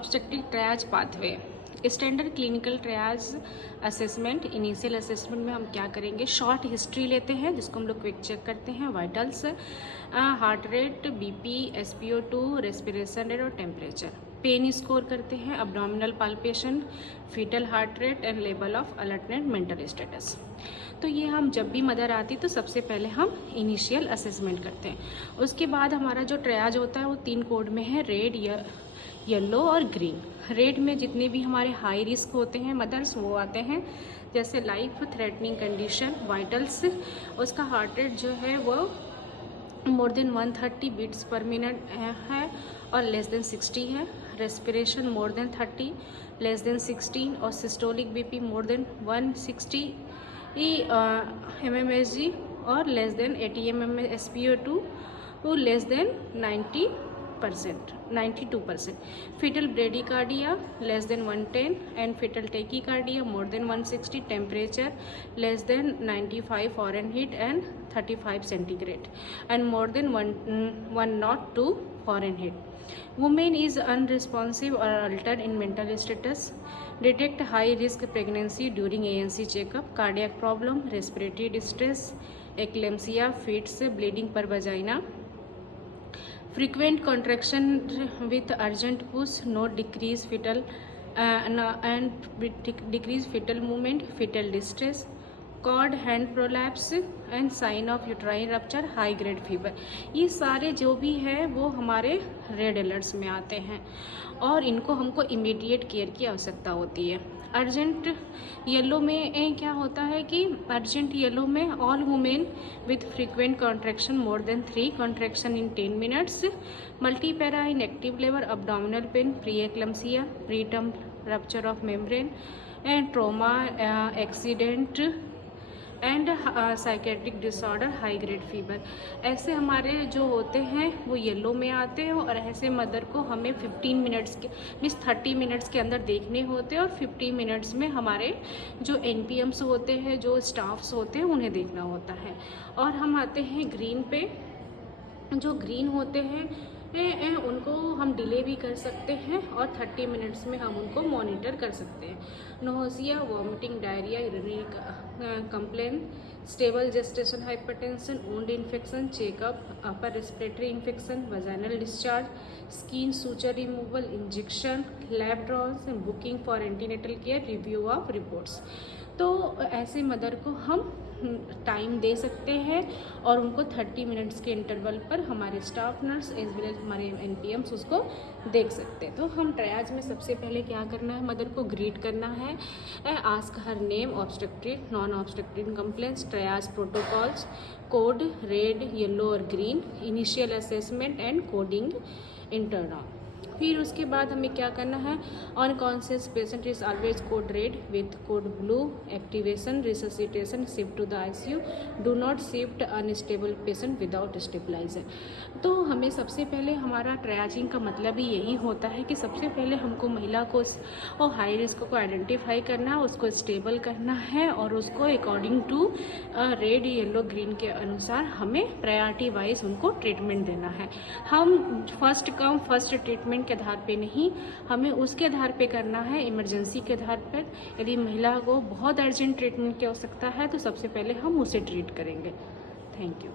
Obstructive triage pathway. Standard clinical triage assessment, initial assessment में हम क्या करेंगे, शॉर्ट हिस्ट्री लेते हैं जिसको हम लोग क्विक चेक करते हैं, vitals, heart rate, BP, SpO2, respiration rate और टेम्परेचर। पेन स्कोर करते हैं, abdominal palpation, fetal heart rate and level of alertness, mental status. तो ये हम जब भी मदर आती तो सबसे पहले हम इनिशियल असेसमेंट करते हैं। उसके बाद हमारा जो ट्रायज होता है वो 3 कोड में है, रेड, येलो और ग्रीन। रेड में जितने भी हमारे हाई रिस्क होते हैं मदर्स वो आते हैं, जैसे लाइफ थ्रेटनिंग कंडीशन, वाइटल्स, उसका हार्ट रेट जो है वो more than 130 beats per minute है और लेस देन 60 है, respiration more than 30, less than 16 और systolic BP more than 160 mmHg और less than 80 mm SpO2 less than 92%, fetal bradycardia less than 110 and fetal tachycardia more than 160, temperature less than 95 Fahrenheit and 35 centigrade and more than 102 Fahrenheit. Woman is unresponsive or altered in mental status. Detect high risk pregnancy during ANC checkup, cardiac problem, respiratory distress, eclampsia, fits, bleeding per vagina. Frequent contraction with urgent push, no decrease fetal and decrease fetal movement, fetal distress, cord hand prolapse and sign of uterine rupture, high grade fever. ये सारे जो भी है वो हमारे red alerts में आते हैं और इनको हमको इमीडिएट केयर की आवश्यकता होती है। अर्जेंट येलो में क्या होता है कि अर्जेंट येलो में all women with frequent contraction more than 3 contraction in 10 minutes, multipara in active labour, abdominal pain, pre eclampsia, pre term rupture of membrane and trauma, accident and psychiatric disorder, high grade fever. ऐसे हमारे जो होते हैं वो yellow में आते हैं और ऐसे मदर को हमें 15 मिनट्स के 30 मिनट्स के अंदर देखने होते हैं और 15 मिनट्स में हमारे जो NPMs होते हैं, जो स्टाफ्स होते हैं उन्हें देखना होता है। और हम आते हैं ग्रीन पे। जो ग्रीन होते हैं उनको हम डिले भी कर सकते हैं और 30 मिनट्स में हम उनको मॉनिटर कर सकते हैं। Nausea, vomiting, diarrhoea, urinary complain, stable gestation hypertension, wound infection, checkup, upper respiratory infection, vaginal discharge, skin suture removal, injection, lab draws, booking for antenatal care, review of reports. तो ऐसे mother को हम time दे सकते हैं और उनको 30 minutes के interval पर हमारे staff nurse as well as हमारे NPMs उसको देख सकते हैं। तो हम ट्रायज में सबसे पहले क्या करना है, मदर को ग्रीट करना है, ask her name, obstructive, non obstructive complaints, triage protocols, code red, yellow और green, initial assessment and coding internal. फिर उसके बाद हमें क्या करना है, unconscious patient is always code red with code blue, activation, resuscitation, shift to the ICU, do not shift unstable patient without stabilizer. तो हमें सबसे पहले हमारा ट्रायजिंग का मतलब ही यही होता है कि सबसे पहले हमको महिला को और हाई रिस्क को आइडेंटिफाई करना है, उसको स्टेबल करना है और उसको according to red, yellow, green के अनुसार हमें प्रायोरिटी वाइज उनको ट्रीटमेंट देना है। हम फर्स्ट कम फर्स्ट ट्रीटमेंट के आधार पे नहीं, हमें उसके आधार पे करना है, इमरजेंसी के आधार पर। यदि महिला को बहुत अर्जेंट ट्रीटमेंट की आवश्यकता है तो सबसे पहले हम उसे ट्रीट करेंगे। Thank you.